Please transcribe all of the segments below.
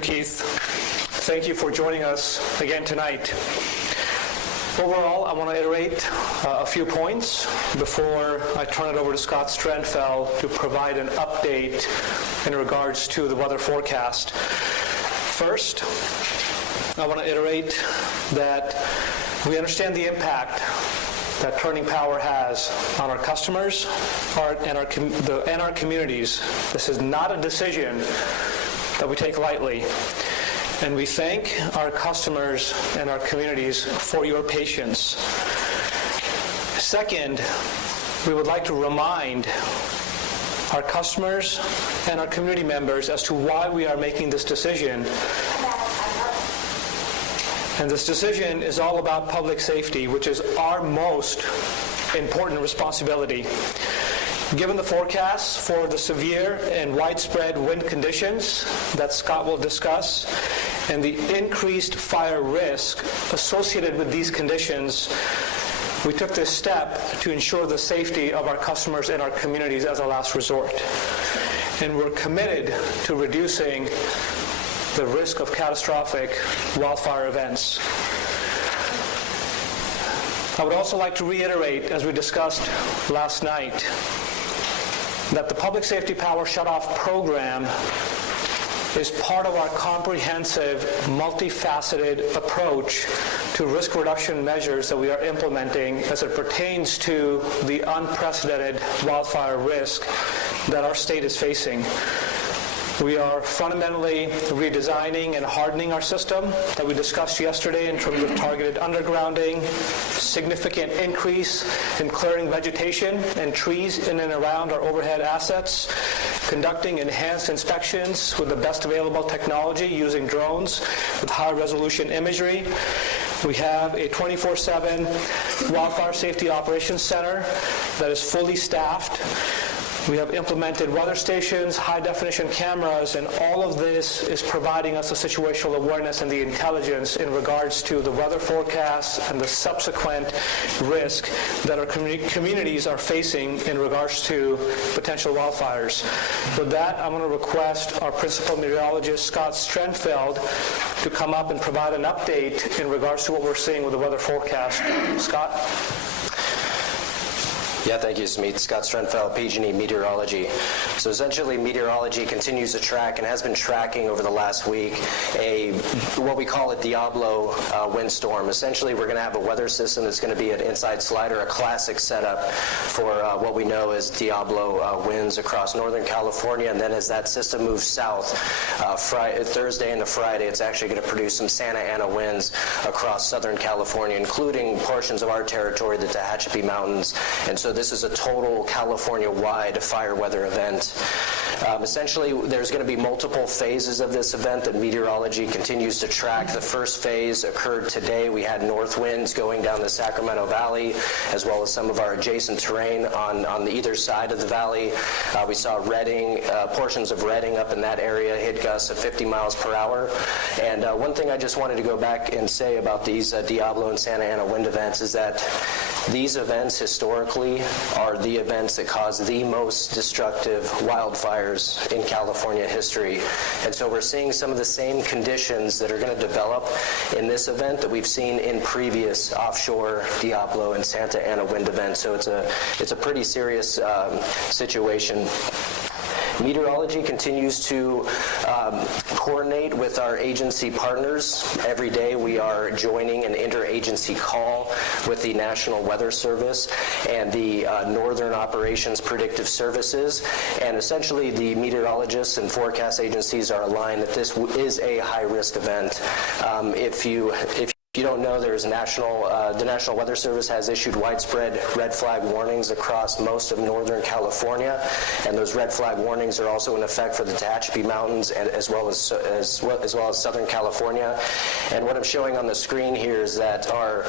Keith. Thank you for joining us again tonight. Overall, I want to iterate a few points before I turn it over to Scott Strenfeld to provide an update in regards to the weather forecast. First, I want to iterate that we understand the impact that Turning Power has on our customers and our communities. This is not a decision that we take lightly. And we thank our customers and our communities for your patience. Second, we would like to remind our customers and our community members as to why we are making this decision. And this decision is all about public safety, which is our most important responsibility. Given the forecasts for the severe and widespread wind conditions that Scott will discuss, and the increased fire risk associated with these conditions, we took this step to ensure the safety of our customers and our communities as a last resort. And we're committed to reducing the risk of catastrophic wildfire events. I would also like to reiterate, as we discussed last night, that the Public Safety Power Shutoff program is part of our comprehensive, multifaceted approach to risk reduction measures that we are implementing as it pertains to the unprecedented wildfire risk that our state is facing. We are fundamentally redesigning and hardening our system that we discussed yesterday in terms of targeted undergrounding, significant increase in clearing vegetation and trees in and around our overhead assets, conducting enhanced inspections with the best available technology using drones with high-resolution imagery. We have a 24/7 Wildfire Safety Operations Center that is fully staffed. We have implemented weather stations, high-definition cameras, and all of this is providing us a situational awareness and the intelligence in regards to the weather forecasts and the subsequent risk that our communities are facing in regards to potential wildfires. With that, I'm going to request our principal meteorologist, Scott Strenfeld, to come up and provide an update in regards to what we're seeing with the weather forecast. Scott? Yeah, thank you, Smith. Scott Strenfeld, PG&E Meteorology. So essentially, meteorology continues to track and has been tracking over the last week what we call a Diablo windstorm. Essentially, we're going to have a weather system that's going to be an inside slider, a classic setup for what we know as Diablo winds across Northern California. And then as that system moves south, Thursday into Friday, it's actually going to produce some Santa Ana winds across Southern California, including portions of our territory, the Tehachapi Mountains. And so this is a total California-wide fire weather event. Essentially, there's going to be multiple phases of this event that meteorology continues to track. The first phase occurred today. We had north winds going down the Sacramento Valley, as well as some of our adjacent terrain on the either side of the valley. We saw Redding, portions of Redding up in that area hit gusts of 50 miles per hour. And one thing I just wanted to go back and say about these Diablo and Santa Ana wind events is that these events historically are the events that cause the most destructive wildfires in California history. And so we're seeing some of the same conditions that are going to develop in this event that we've seen in previous offshore Diablo and Santa Ana wind events. So it's a pretty serious situation. Meteorology continues to coordinate with our agency partners. Every day we are joining an interagency call with the National Weather Service and the Northern Operations Predictive Services. And essentially the meteorologists and forecast agencies are aligned that this is a high-risk event. If you don't know, there's the National Weather Service has issued widespread red flag warnings across most of Northern California, and those red flag warnings are also in effect for the Tehachapi Mountains and as well as Southern California. And what I'm showing on the screen here is that our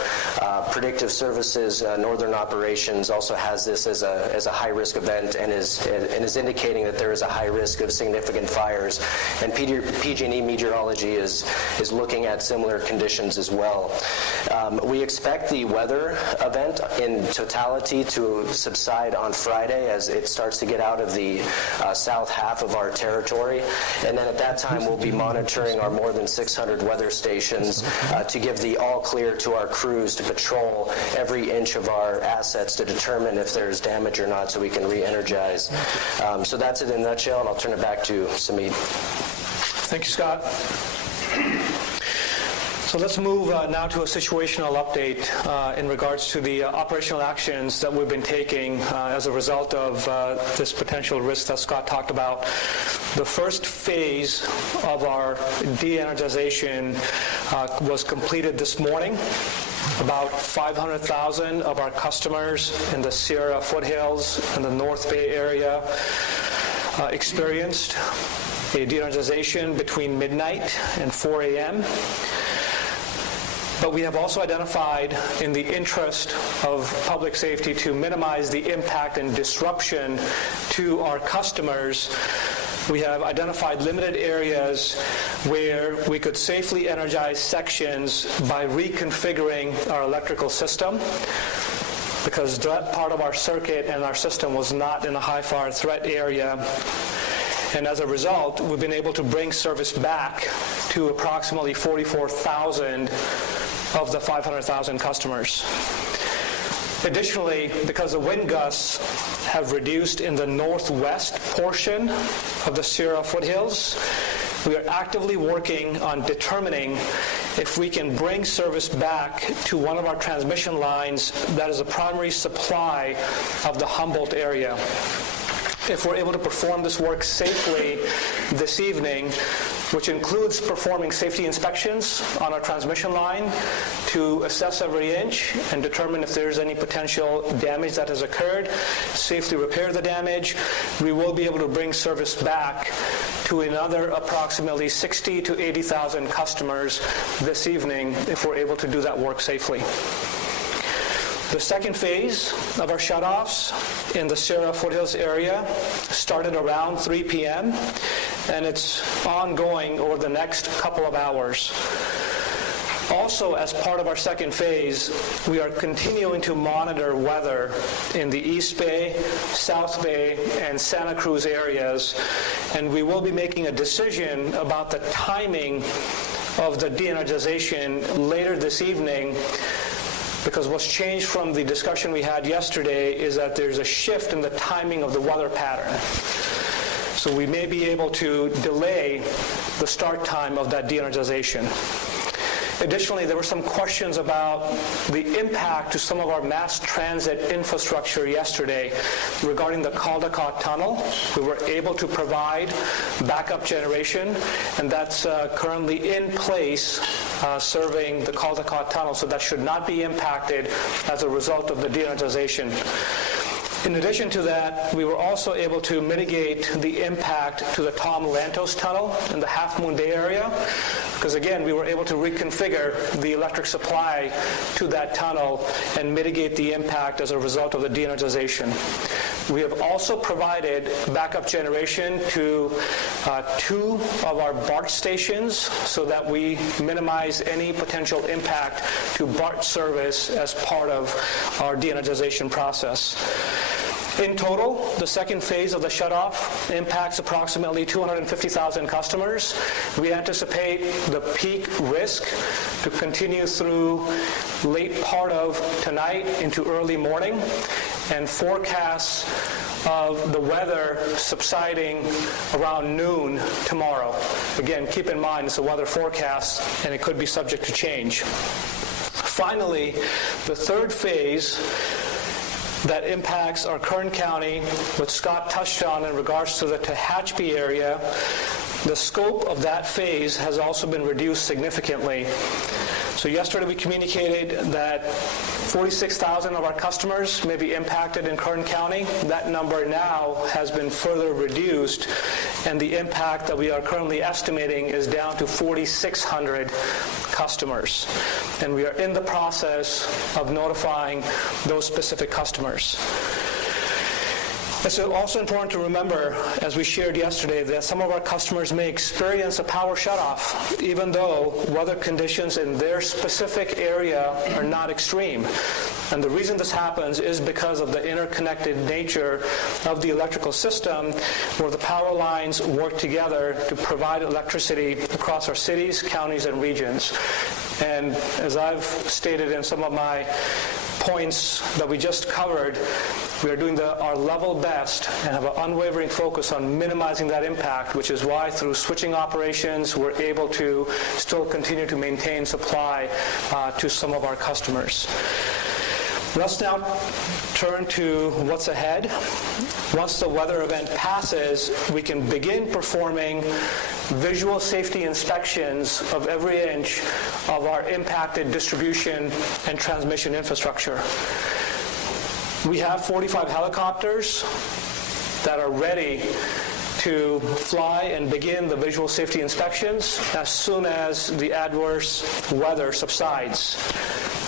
Predictive Services Northern Operations also has this as a high-risk event and is indicating that there is a high risk of significant fires. And PG&E Meteorology is looking at similar conditions as well. well. We expect the weather event in totality to subside on Friday as it starts to get out of the south half of our territory. And then at that time, we'll be monitoring our more than 600 weather stations to give the all clear to our crews to patrol every inch of our assets to determine if there's damage or not so we can re-energize. So that's it in a nutshell, and I'll turn it back to Samit. Thank you, Scott. So let's move now to a situational update in regards to the operational actions that we've been taking as a result of this potential risk that Scott talked about. The first phase of our de-energization was completed this morning. About 500,000 of our customers in the Sierra foothills and the North Bay area experienced a de-energization between midnight and 4 a.m. But we have also identified, in the interest of public safety, to minimize the impact and disruption to our customers, we have identified limited areas where we could safely energize sections by reconfiguring our electrical system, because that part of our circuit and our system was not in a high fire threat area. And as a result, we've been able to bring service back to approximately 44,000 of the 500,000 customers. Additionally, because the wind gusts have reduced in the northwest portion of the Sierra foothills, we are actively working on determining if we can bring service back to one of our transmission lines that is a primary supply of the Humboldt area. If we're able to perform this work safely this evening, which includes performing safety inspections on our transmission line to assess every inch and determine if there's any potential damage that has occurred, safely repair the damage, we will be able to bring service back to another approximately 60 to 80,000 customers this evening if we're able to do that work safely. The second phase of our shutoffs in the Sierra foothills area started around 3 p.m. and it's ongoing over the next couple of hours. Also, as part of our second phase, we are continuing to monitor weather in the East Bay, South Bay, and Santa Cruz areas, and we will be making a decision about the timing of the de-energization later this evening, because what's changed from the discussion we had yesterday is that there's a shift in the timing of the weather pattern. So we may be able to delay the start time of that de-energization. Additionally, there were some questions about the impact to some of our mass transit infrastructure yesterday regarding the Caldecott Tunnel. We were able to provide backup generation, and that's currently in place serving the Caldecott Tunnel, so that should not be impacted as a result of the de-energization. In addition to that, we were also able to mitigate the impact to the Tom Lantos Tunnel in the Half Moon Bay area, because again, we were able to reconfigure the electric supply to that tunnel and mitigate the impact as a result of the de-energization. We have also provided backup generation to 2 of our BART stations so that we minimize any potential impact to BART service as part of our de-energization process. In total, the second phase of the shutoff impacts approximately 250,000 customers. We anticipate the peak risk to continue through late part of tonight into early morning, and forecasts of the weather subsiding around noon tomorrow. Again, keep in mind it's a weather forecast and it could be subject to change. Finally, the third phase that impacts our Kern County, which Scott touched on in regards to the Tehachapi area, the scope of that phase has also been reduced significantly. So yesterday we communicated that 46,000 of our customers may be impacted in Kern County. That number now has been further reduced, and the impact that we are currently estimating is down to 4,600 customers. And we are in the process of notifying those specific customers. It's also important to remember, as we shared yesterday, that some of our customers may experience a power shutoff, even though weather conditions in their specific area are not extreme. And the reason this happens is because of the interconnected nature of the electrical system, where the power lines work together to provide electricity across our cities, counties, and regions. And as I've stated in some of my points that we just covered, we are doing our level best and have an unwavering focus on minimizing that impact, which is why through switching operations, we're able to still continue to maintain supply to some of our customers. Let's now turn to what's ahead. Once the weather event passes, we can begin performing visual safety inspections of every inch of our impacted distribution and transmission infrastructure. We have 45 helicopters that are ready to fly and begin the visual safety inspections as soon as the adverse weather subsides.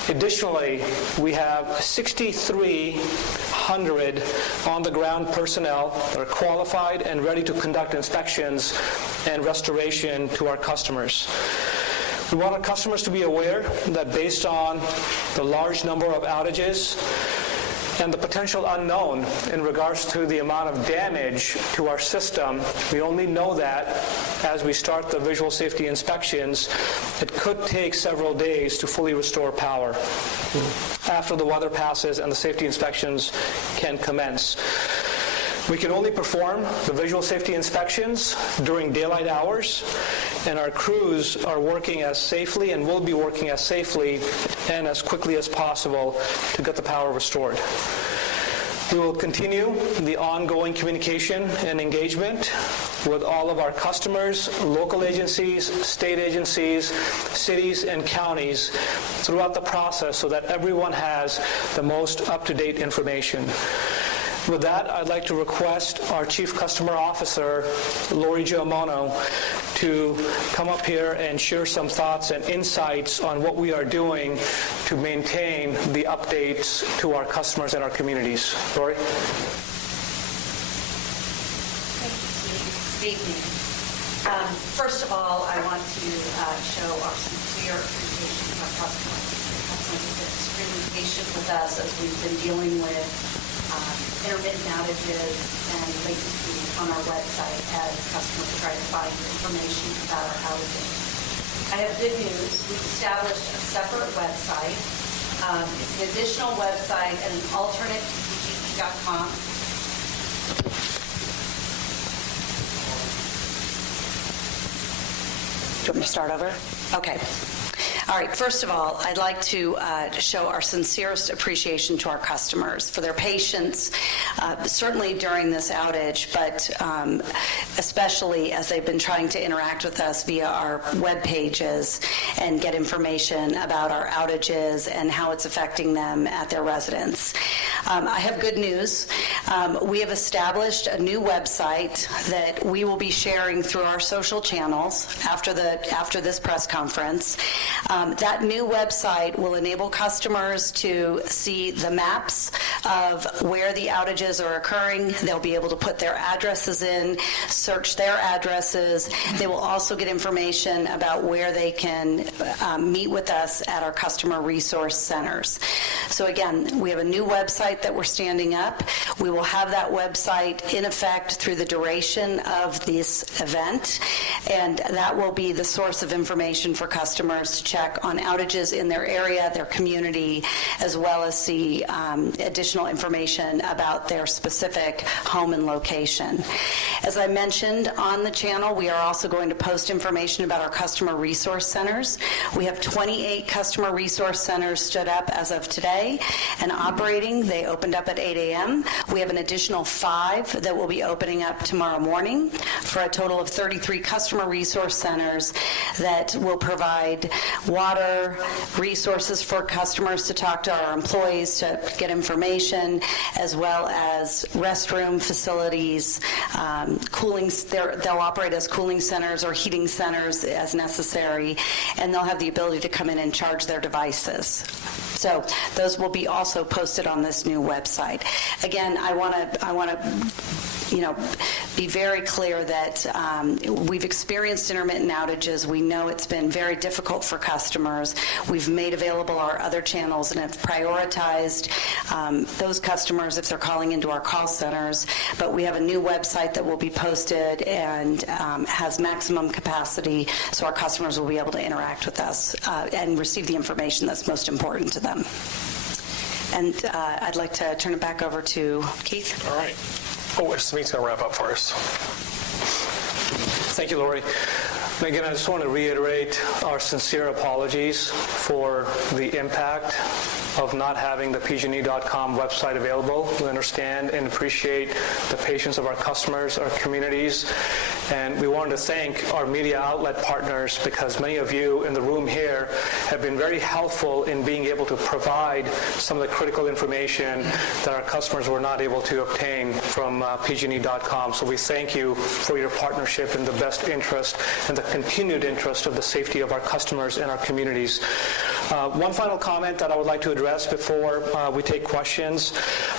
Additionally, we have 6,300 on-the-ground personnel that are qualified and ready to conduct inspections and restoration to our customers. We want our customers to be aware that based on the large number of outages and the potential unknown in regards to the amount of damage to our system, we only know that as we start the visual safety inspections. It could take several days to fully restore power after the weather passes and the safety inspections can commence. We can only perform the visual safety inspections during daylight hours, and our crews are working as safely and will be working as safely and as quickly as possible to get the power restored. We will continue the ongoing communication and engagement with all of our customers, local agencies, state agencies, cities, and counties throughout the process so that everyone has the most up-to-date information. With that, I'd like to request our Chief Customer Officer, Lori Giamono, to come up here and share some thoughts and insights on what we are doing to maintain the updates to our customers and our communities. Lori? Good evening. First of all, I want to show our sincere appreciation to our customers. Customers have been extremely patient with us as we've been dealing with intermittent outages and latency on our website as customers try to find information about our outages. I have good news. We've established a separate website. It's an additional website and an alternate to PG&E.com. Do you want me to start over? Okay. All right, first of all, I'd like to show our sincerest appreciation to our customers for their patience, certainly during this outage, but especially as they've been trying to interact with us via our web pages and get information about our outages and how it's affecting them at their residence. I have good news. We have established a new website that we will be sharing through our social channels after this press conference. That new website will enable customers to see the maps of where the outages are occurring. They'll be able to put their addresses in, search their addresses. They will also get information about where they can meet with us at our customer resource centers. So again, we have a new website that we're standing up. We will have that website in effect through the duration of this event, and that will be the source of information for customers to check on outages in their area, their community, as well as see additional information about their specific home and location. As I mentioned on the channel, we are also going to post information about our customer resource centers. We have 28 customer resource centers stood up as of today and operating. They opened up at 8 a.m. We have an additional 5 that will be opening up tomorrow morning for a total of 33 customer resource centers that will provide water, resources for customers to talk to our employees to get information, as well as restroom facilities, they'll operate as cooling centers or heating centers as necessary, and they'll have the ability to come in and charge their devices. So those will be also posted on this new website. Again, I want to be very clear that we've experienced intermittent outages. We know it's been very difficult for customers. We've made available our other channels and have prioritized those customers if they're calling into our call centers. But we have a new website that will be posted and has maximum capacity, so our customers will be able to interact with us and receive the information that's most important to them. And I'd like to turn it back over to Keith. All right. Oh, Samit's going to wrap up for us. Thank you, Lori. And again, I just want to reiterate our sincere apologies for the impact of not having the PG&E.com website available. We understand and appreciate the patience of our customers, our communities, and we wanted to thank our media outlet partners because many of you in the room here have been very helpful in being able to provide some of the critical information that our customers were not able to obtain from PG&E.com. So we thank you for your partnership in the best interest and the continued interest of the safety of our customers and our communities. One final comment that I would like to address before we take questions.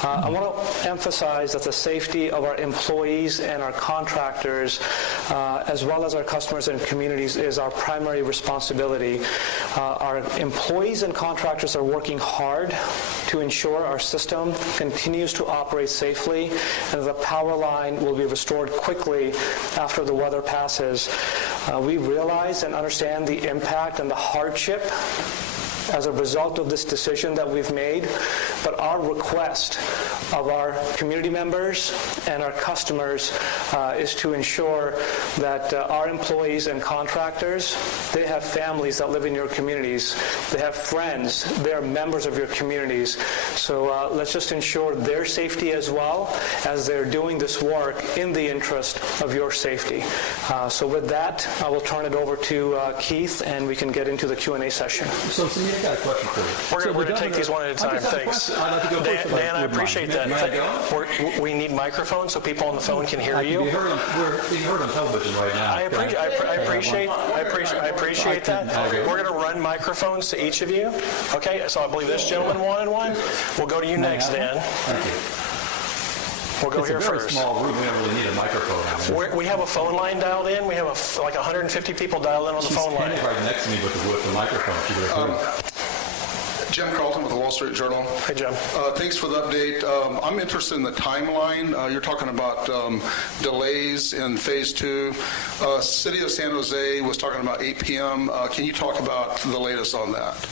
I want to emphasize that the safety of our employees and our contractors, as well as our customers and communities, is our primary responsibility. Our employees and contractors are working hard to ensure our system continues to operate safely and the power line will be restored quickly after the weather passes. We realize and understand the impact and the hardship as a result of this decision that we've made, but our request of our community members and our customers is to ensure that our employees and contractors, they have families that live in your communities, they have friends, they are members of your communities. So let's just ensure their safety as well as they're doing this work in the interest of your safety. So with that, I will turn it over to Keith and we can get into the Q&A session. So, I've got a question for you. We're going to take these one at a time. Thanks. Dan, I appreciate that. We need microphones so people on the phone can hear you. We're being heard on television right now. I appreciate that. We're going to run microphones to each of you. Okay, so I believe this gentleman wanted one. We'll go to you next, Dan. Thank you. We'll go here first. It's a very small room. We don't really need a microphone. We have a phone line dialed in. We have like 150 people dialed in on the phone line. She's right next to me with the microphone. Jim Carlton with the Wall Street Journal. Hey, Jim. Thanks for the update. I'm interested in the timeline. You're talking about delays in Phase 2. City of San Jose was talking about 8 p.m. Can you talk about the latest on that?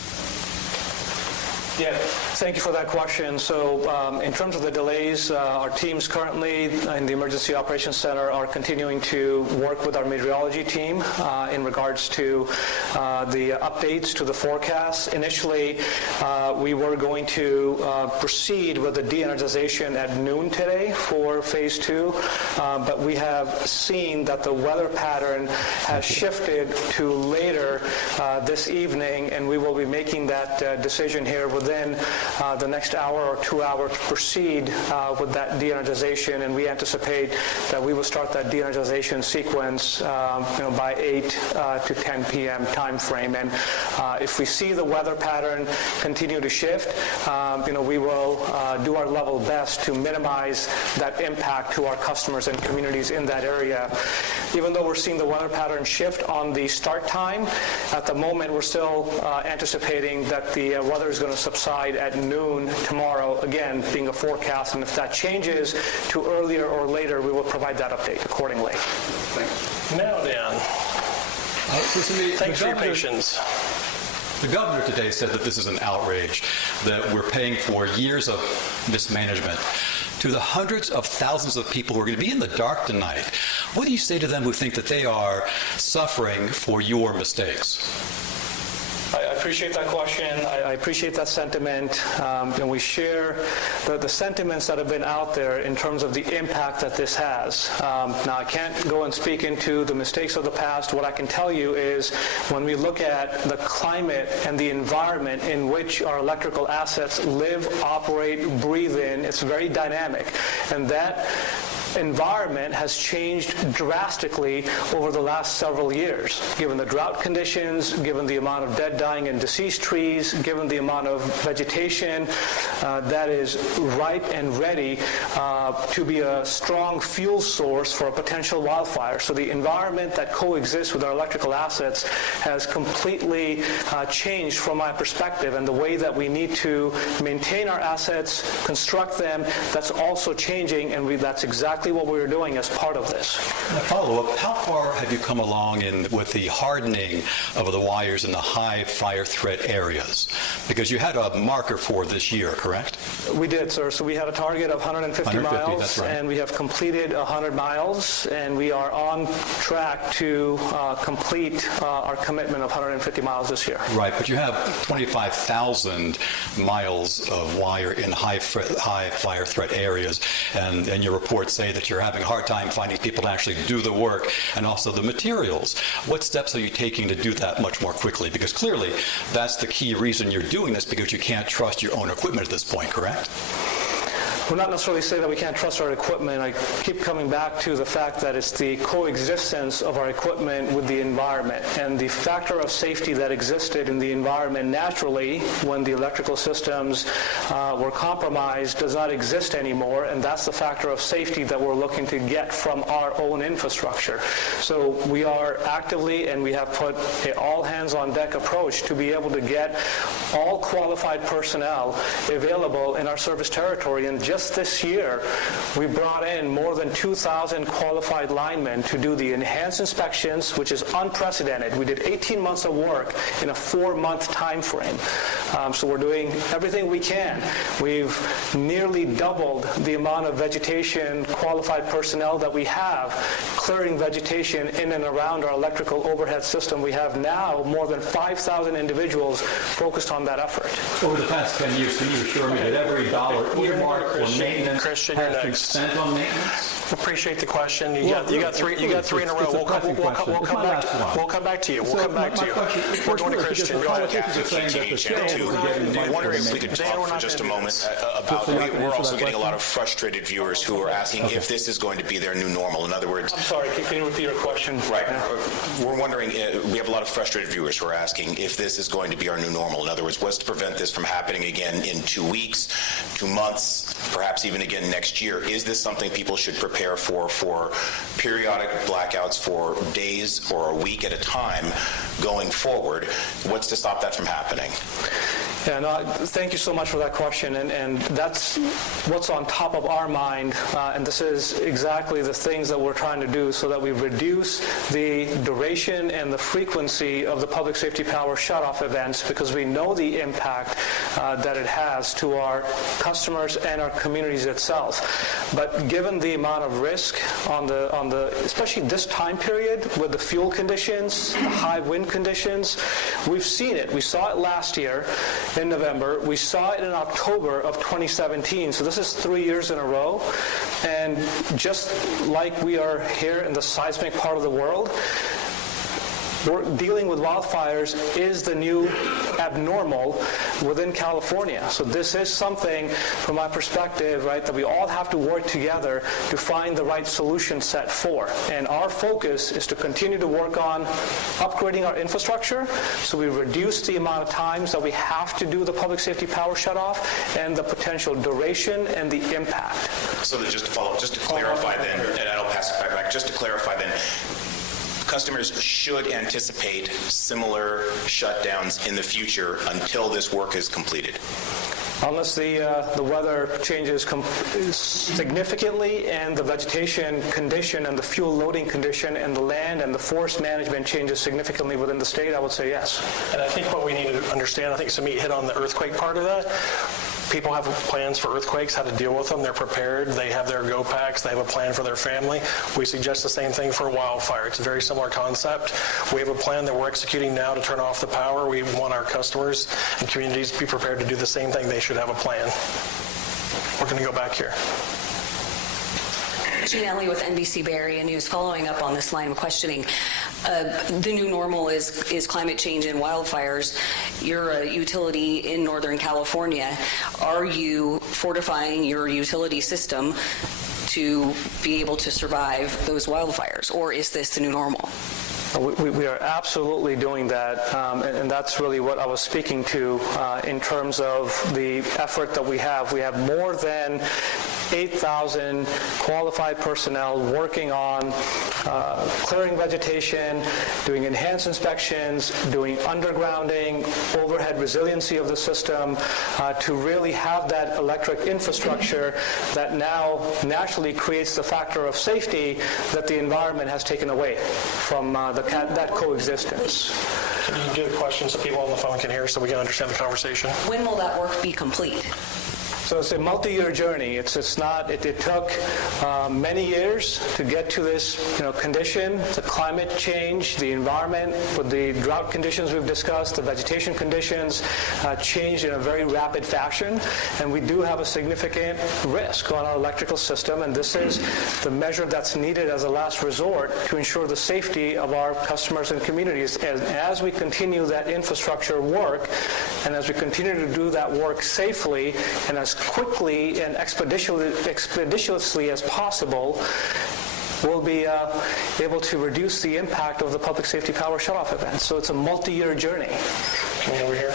Yeah, thank you for that question. So in terms of the delays, our teams currently in the Emergency Operations Center are continuing to work with our meteorology team in regards to the updates to the forecast. Initially, we were going to proceed with the de-energization at noon today for Phase 2, but we have seen that the weather pattern has shifted to later this evening, and we will be making that decision here within the next hour or 2 hours to proceed with that de-energization, and we anticipate that we will start that de-energization sequence by 8 to 10 p.m. time frame. And if we see the weather pattern continue to shift, we will do our level best to minimize that impact to our customers and communities in that area. Even though we're seeing the weather pattern shift on the start time, at the moment we're still anticipating that the weather is going to subside at noon tomorrow, again, being a forecast, and if that changes to earlier or later, we will provide that update accordingly. Now, Dan, thanks for your patience. The governor today said that this is an outrage, that we're paying for years of mismanagement. To the hundreds of thousands of people who are going to be in the dark tonight, what do you say to them who think that they are suffering for your mistakes? I appreciate that question. I appreciate that sentiment, and we share the sentiments that have been out there in terms of the impact that this has. Now, I can't go and speak into the mistakes of the past. What I can tell you is when we look at the climate and the environment in which our electrical assets live, operate, breathe in, it's very dynamic. And that environment has changed drastically over the last several years, given the drought conditions, given the amount of dead, dying, and deceased trees, given the amount of vegetation that is ripe and ready to be a strong fuel source for a potential wildfire. So the environment that coexists with our electrical assets has completely changed from my perspective, and the way that we need to maintain our assets, construct them, that's also changing, and that's exactly what we're doing as part of this. A follow-up, how far have you come along with the hardening of the wires in the high fire threat areas? Because you had a marker for this year, correct? We did, sir. So we had a target of 150 miles, that's right. And we have completed 100 miles, and we are on track to complete our commitment of 150 miles this year. Right, but you have 25,000 miles of wire in high fire threat areas, and your reports say that you're having a hard time finding people to actually do the work and also the materials. What steps are you taking to do that much more quickly? Because clearly that's the key reason you're doing this, because you can't trust your own equipment at this point, correct? We're not necessarily saying that we can't trust our equipment. I keep coming back to the fact that it's the coexistence of our equipment with the environment, and the factor of safety that existed in the environment naturally when the electrical systems were compromised does not exist anymore, and that's the factor of safety that we're looking to get from our own infrastructure. So we are actively, and we have put an all-hands-on-deck approach to be able to get all qualified personnel available in our service territory, and just this year, we brought in more than 2,000 qualified linemen to do the enhanced inspections, which is unprecedented. We did 18 months of work in a 4-month time frame. So we're doing everything we can. We've nearly doubled the amount of vegetation qualified personnel that we have clearing vegetation in and around our electrical overhead system. We have now more than 5,000 individuals focused on that effort. Over the past 10 years, can you assure me that every dollar earmarked for maintenance Christian, has you're been next. spent on maintenance? Appreciate the question. You got three in a row. We'll come back to you. We're going to Christian. One wondering if we could talk for just a moment about, we're also getting a lot of frustrated viewers who are asking if this is going to be their new normal. In other words, I'm sorry, can you repeat your question? right, we're wondering, we have a lot of frustrated viewers who are asking if this is going to be our new normal. In other words, what's to prevent this from happening again in 2 weeks, 2 months, perhaps even again next year? Is this something people should prepare for periodic blackouts for days or a week at a time going forward? What's to stop that from happening? Yeah, no, thank you so much for that question, and that's what's on top of our mind, and this is exactly the things that we're trying to do so that we reduce the duration and the frequency of the Public Safety Power Shutoff events, because we know the impact that it has to our customers and our communities itself. But given the amount of risk on the especially this time period with the fuel conditions, the high wind conditions, we've seen it. We saw it last year in November. We saw it in October of 2017. So this is 3 years in a row. And just like we are here in the seismic part of the world, we're dealing with wildfires is the new abnormal within California. So this is something, from my perspective, right, that we all have to work together to find the right solution set for. And our focus is to continue to work on upgrading our infrastructure so we reduce the amount of times that we have to do the Public Safety Power Shutoff and the potential duration and the impact. So that just to follow up, just to clarify then, and I'll pass it back, just to clarify then, customers should anticipate similar shutdowns in the future until this work is completed. Unless the weather changes significantly and the vegetation condition and the fuel loading condition and the land and the forest management changes significantly within the state, I would say yes. And I think what we need to understand, I think Samit hit on the earthquake part of that. People have plans for earthquakes, how to deal with them. They're prepared. They have their go packs. They have a plan for their family. We suggest the same thing for a wildfire. It's a very similar concept. We have a plan that we're executing now to turn off the power. We want our customers and communities to be prepared to do the same thing. They should have a plan. We're going to go back here. Jean Ellie with NBC Bay Area News. Following up on this line of questioning, the new normal is climate change and wildfires. You're a utility in Northern California. Are you fortifying your utility system to be able to survive those wildfires, or is this the new normal? We are absolutely doing that, and that's really what I was speaking to in terms of the effort that we have. We have more than 8,000 qualified personnel working on clearing vegetation, doing enhanced inspections, doing undergrounding, overhead resiliency of the system, to really have that electric infrastructure that now naturally creates the factor of safety that the environment has taken away from that coexistence. Can you do the questions so people on the phone can hear so we can understand the conversation? When will that work be complete? So it's a multi-year journey. It took many years to get to this condition. The climate change, the environment, with the drought conditions we've discussed, the vegetation conditions changed in a very rapid fashion, and we do have a significant risk on our electrical system, and this is the measure that's needed as a last resort to ensure the safety of our customers and communities. As we continue that infrastructure work, and as we continue to do that work safely and as quickly and expeditiously as possible, we'll be able to reduce the impact of the Public Safety Power Shutoff event. So it's a multi-year journey. Come over here.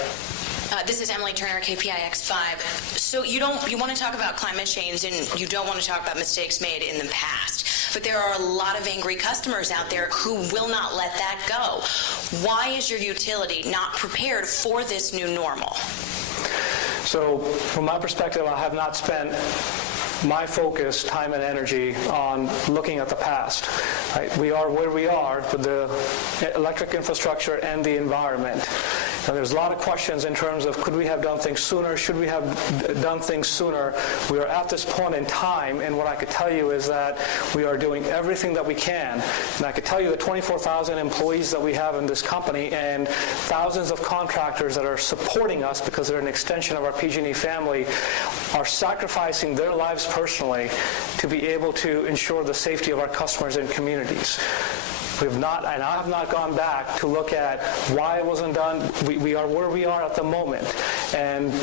This is Emily Turner, KPIX5. So you want to talk about climate change and you don't want to talk about mistakes made in the past. But there are a lot of angry customers out there who will not let that go. Why is your utility not prepared for this new normal? So from my perspective, I have not spent my focus, time, and energy on looking at the past. Right? We are where we are with the electric infrastructure and the environment. Now, there's a lot of questions in terms of could we have done things sooner, should we have done things sooner. We are at this point in time, and what I could tell you is that we are doing everything that we can. And I could tell you the 24,000 employees that we have in this company and thousands of contractors that are supporting us because they're an extension of our PG&E family are sacrificing their lives personally to be able to ensure the safety of our customers and communities. I have not gone back to look at why it wasn't done. We are where we are at the moment, and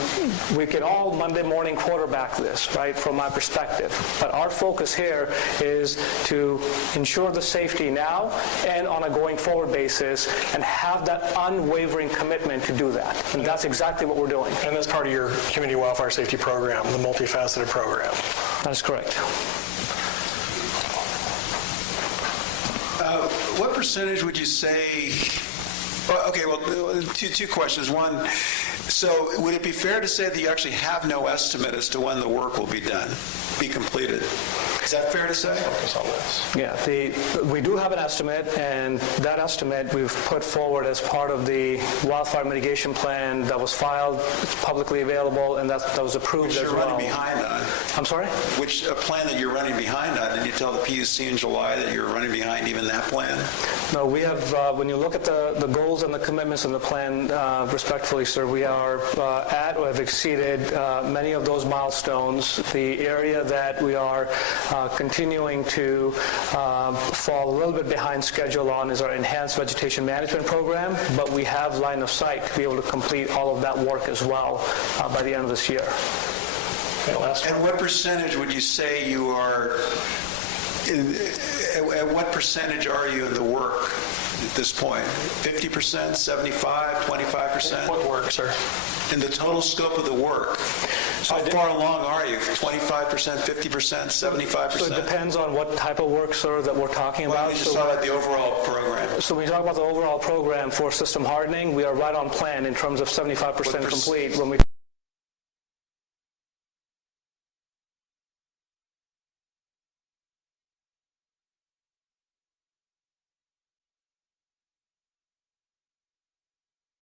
we can all Monday morning quarterback this, right, from my perspective. But our focus here is to ensure the safety now and on a going forward basis and have that unwavering commitment to do that. And that's exactly what we're doing. And that's part of your Community Wildfire Safety Program, the multifaceted program. That's correct. What percentage would you say? Two questions. One, so would it be fair to say that you actually have no estimate as to when the work will be completed? Is that fair to say? Yeah, we do have an estimate, and that estimate we've put forward as part of the wildfire mitigation plan that was filed. It's publicly available, and that was approved as well. Which you're running behind on. I'm sorry? Which plan that you're running behind on? Did you tell the PUC in July that you're running behind even that plan? No, we have, when you look at the goals and the commitments in the plan, respectfully, sir, we are at or have exceeded many of those milestones. The area that we are continuing to fall a little bit behind schedule on is our enhanced vegetation management program, but we have line of sight to be able to complete all of that work as well by the end of this year. And what percentage would you say you are at what percentage are you in the work at this point? 50%, 75, 25%? What work, sir? In the total scope of the work. How far along are you? 25%, 50%, 75%? So it depends on what type of work, sir, that we're talking about. We just saw the overall program. So when we talk about the overall program for system hardening, we are right on plan in terms of 75% complete. When we